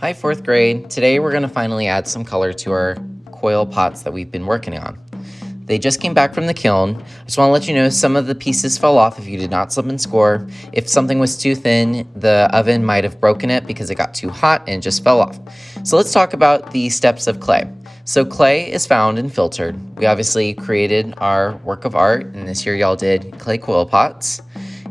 Hi, fourth grade. Today we're going to finally add some color to our coil pots that we've been working on. They just came back from the kiln. I just want to let you know some of the pieces fell off if you did not slip and score. If something was too thin, the oven might have broken it because it got too hot and it just fell off. So let's talk about the steps of clay. So clay is found and filtered. We obviously created our work of art, and this year y'all did clay coil pots.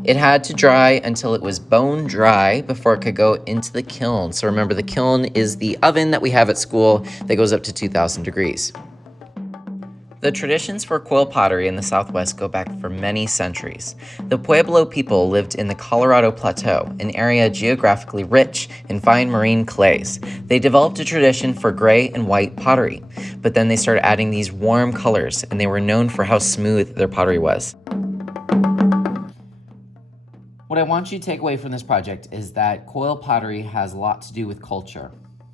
It had to dry until it was bone dry before it could go into the kiln. So remember, the kiln is the oven that we have at school that goes up to 2,000 degrees. The traditions for coil pottery in the Southwest go back for many centuries. The Pueblo people lived in the Colorado Plateau, an area geographically rich in fine marine clays. They developed a tradition for gray and white pottery, but then they started adding these warm colors, and they were known for how smooth their pottery was. What I want you to take away from this project is that coil pottery has a lot to do with culture.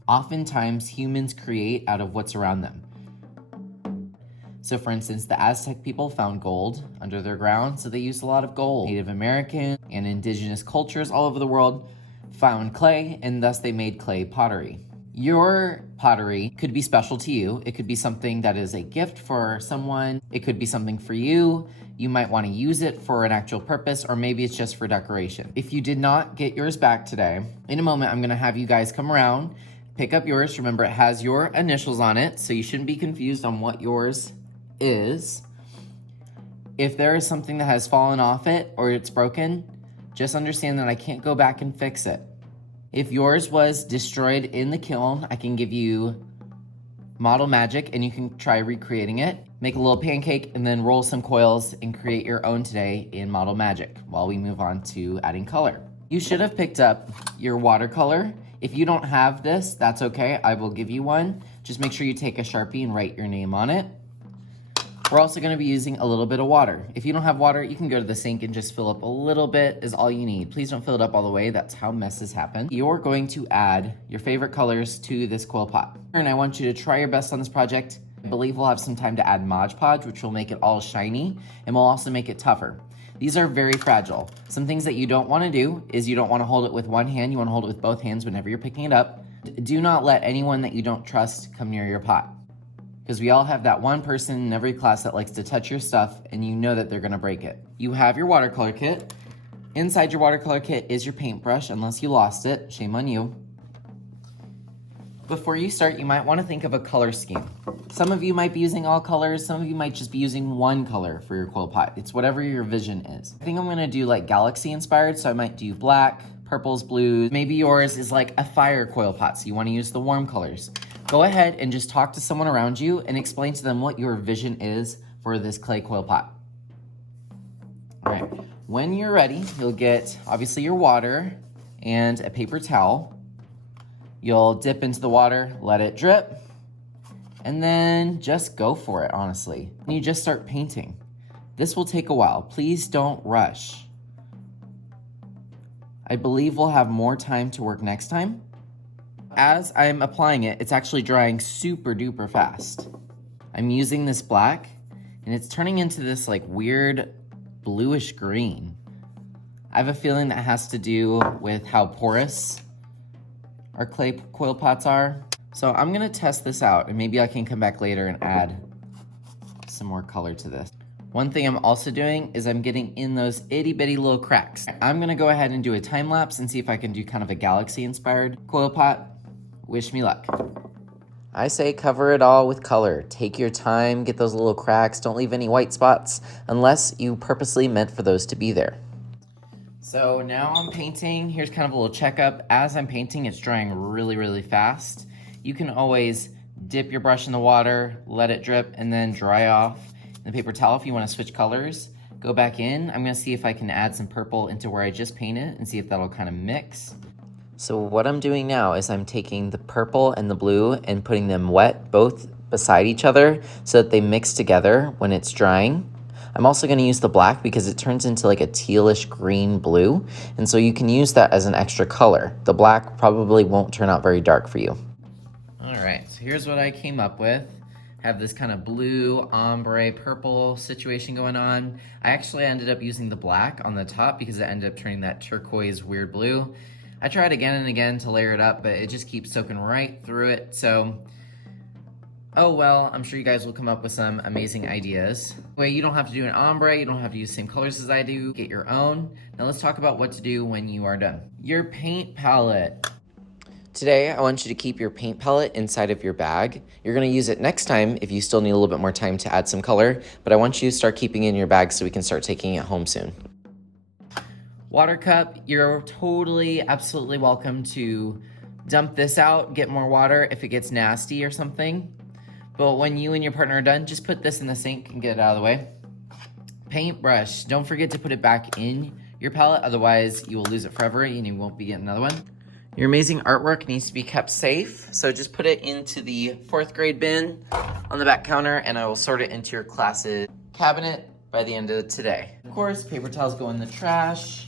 Oftentimes, humans create out of what's around them. So for instance, the Aztec people found gold under their ground, so they used a lot of gold. Native American and indigenous cultures all over the world found clay, and thus they made clay pottery. Your pottery could be special to you. It could be something that is a gift for someone. It could be something for you. You might want to use it for an actual purpose, or maybe it's just for decoration. If you did not get yours back today, in a moment, I'm going to have you guys come around, pick up yours. Remember, it has your initials on it, so you shouldn't be confused on what yours is. If there is something that has fallen off it or it's broken, just understand that I can't go back and fix it. If yours was destroyed in the kiln, I can give you model magic and you can try recreating it. Make a little pancake and then roll some coils and create your own today in model magic while we move on to adding color. You should have picked up your watercolor. If you don't have this, that's okay. I will give you one. Just make sure you take a Sharpie and write your name on it. We're also going to be using a little bit of water. If you don't have water, you can go to the sink and just fill up a little bit is all you need. Please don't fill it up all the way. That's how messes happen. You're going to add your favorite colors to this coil pot. And I want you to try your best on this project. I believe we'll have some time to add Mod Podge, which will make it all shiny, and will also make it tougher. These are very fragile. Some things that you don't want to do is you don't want to hold it with one hand. You want to hold it with both hands whenever you're picking it up. Do not let anyone that you don't trust come near your pot, because we all have that one person in every class that likes to touch your stuff and you know that they're gonna break it. You have your watercolor kit. Inside your watercolor kit is your paintbrush, unless you lost it, shame on you. Before you start, you might wanna think of a color scheme. Some of you might be using all colors, some of you might just be using one color for your coil pot. It's whatever your vision is. I think I'm gonna do like galaxy inspired, so I might do black, purples, blues. Maybe yours is like a fire coil pot, so you wanna use the warm colors. Go ahead and just talk to someone around you and explain to them what your vision is for this clay coil pot. All right, when you're ready, you'll get obviously your water and a paper towel. You'll dip into the water, let it drip, and then just go for it, honestly. And you just start painting. This will take a while. Please don't rush. I believe we'll have more time to work next time. As I'm applying it, it's actually drying super duper fast. I'm using this black and it's turning into this like weird bluish green. I have a feeling that has to do with how porous our clay coil pots are. So I'm gonna test this out and maybe I can come back later and add some more color to this. One thing I'm also doing is I'm getting in those itty bitty little cracks. I'm gonna go ahead and do a time lapse and see if I can do kind of a galaxy inspired coil pot. Wish me luck. I say cover it all with color. Take your time, get those little cracks. Don't leave any white spots unless you purposely meant for those to be there. So now I'm painting. Here's kind of a little checkup. As I'm painting, it's drying really, really fast. You can always dip your brush in the water, let it drip, and then dry off in the paper towel if you want to switch colors. Go back in. I'm going to see if I can add some purple into where I just painted and see if that'll kind of mix. So what I'm doing now is I'm taking the purple and the blue and putting them wet, both beside each other, so that they mix together when it's drying. I'm also going to use the black because it turns into like a tealish green blue, and so you can use that as an extra color. The black probably won't turn out very dark for you. All right, so here's what I came up with. Have this kind of blue, ombre, purple situation going on. I actually ended up using the black on the top because it ended up turning that turquoise weird blue. I tried again and again to layer it up, but it just keeps soaking right through it. So, oh well, I'm sure you guys will come up with some amazing ideas. Anyway, you don't have to do an ombre, you don't have to use the same colors as I do, get your own. Now let's talk about what to do when you are done. Your paint palette. Today, I want you to keep your paint palette inside of your bag. You're gonna use it next time if you still need a little bit more time to add some color, but I want you to start keeping it in your bag so we can start taking it home soon. Water cup, you're totally, absolutely welcome to dump this out, get more water if it gets nasty or something. But when you and your partner are done, just put this in the sink and get it out of the way. Paintbrush, don't forget to put it back in your palette, otherwise you will lose it forever and you won't be getting another one. Your amazing artwork needs to be kept safe, so just put it into the 4th grade bin on the back counter and I will sort it into your class's cabinet by the end of today. Of course, paper towels go in the trash.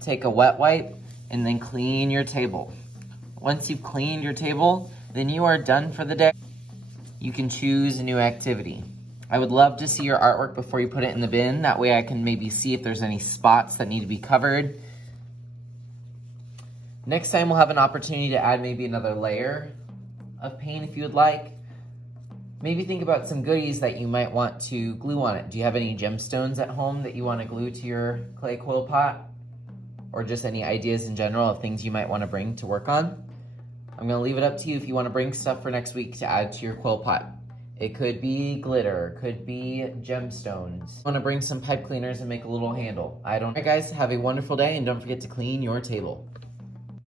Take a wet wipe and then clean your table. Once you've cleaned your table, then you are done for the day. You can choose a new activity. I would love to see your artwork before you put it in the bin. That way I can maybe see if there's any spots that need to be covered. Next time we'll have an opportunity to add maybe another layer of paint if you would like. Maybe think about some goodies that you might want to glue on it. Do you have any gemstones at home that you want to glue to your clay coil pot? Or just any ideas in general of things you might want to bring to work on? I'm going to leave it up to you if you want to bring stuff for next week to add to your quill pot. It could be glitter, could be gemstones. I want to bring some pipe cleaners and make a little handle. Alright guys, have a wonderful day and don't forget to clean your table.